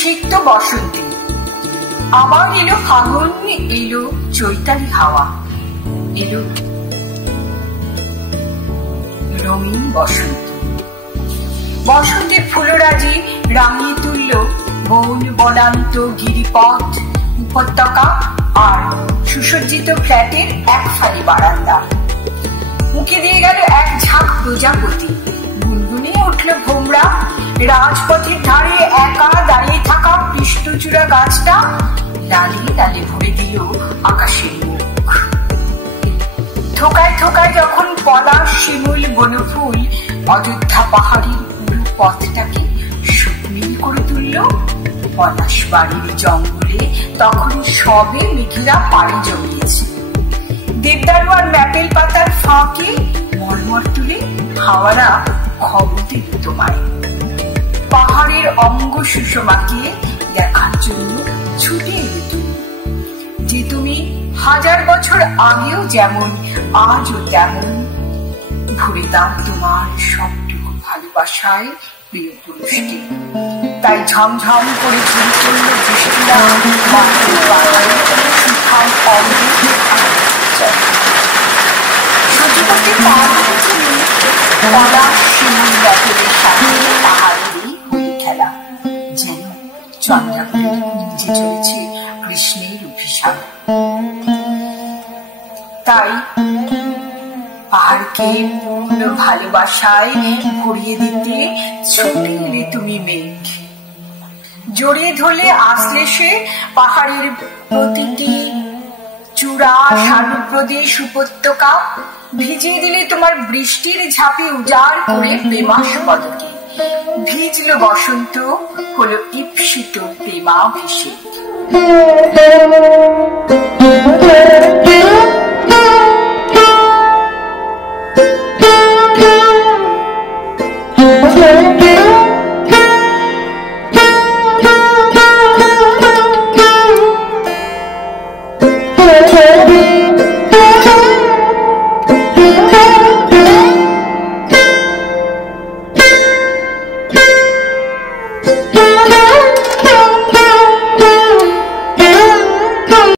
সিক্ত বসন্তী, আবার এলো ফাগুন, এলো চৈতালি হাওয়া, এলো রঙিন বসন্ত। বসন্তের ফুলরাজি রাঙিয়ে তুলল বন বনান্ত গিরিপথ, উপত্যকা আর সুসজ্জিত ফ্ল্যাটের এক ফালি বারান্দা। মুখে দিয়ে গেল এক ঝাঁক প্রজাপতি, গুনগুনিয়ে উঠল ভোমরা। রাজপথের ধারে একা দাঁড়িয়ে থাকা কৃষ্ণচূড়া গাছটা লালে লালে ভরে দিল আকাশের মুখ। থোকায় থোকায় যখন পলাশ, শিমুল, বনফুল অযোধ্যা পাহাড়ের পুরো পথটাকে সুনীল করে তুলল, পলাশ বাড়ির জঙ্গলে তখন সবে মেঘেরা পাড়ি জমিয়েছে। দেবদারু আর ম্যাপেল পাতার ফাঁকে মরমর তুলে হাওয়ারা খবর দিল তোমায়। পাহাড়ের অঙ্গ সুষমাকে দেখার জন্য ছুটে এলে তুমি, যে তুমি 1000 বছর আগেও যেমন আজও তেমন। ভরে দাও তোমার সবটুকু ভালোবাসায় প্রিয় পুরুষকে। তাই ঝমঝম করে ঝরে পড়ল বৃষ্টিরা মাটির পাহাড়ে, সুঠাম অমৃত সচিবকে পার তুমি পলাশ, শিমুল, ব্যাপেলের সাথে পাহাড়েরই হোলি খেলা, যেন চন্দ্রাবলী নিজে চলেছে কৃষ্ণের অভিশাপ। তাই পাহাড়কে পূর্ণ ভালোবাসায় ভরিয়ে দিতে ছুটে এলে তুমি মেঘ। জড়িয়ে ধরলে আসলে সে পাহাড়ের প্রতিটি চূড়া, সানুপ্রদেশ, উপত্যকা। ভিজিয়ে দিলে তোমার বৃষ্টির ঝাঁপে উজাড় করে প্রেমাস পদকে। ভিজল বসন্ত, হলো ঈপ্সিত প্রেমাভিষেক।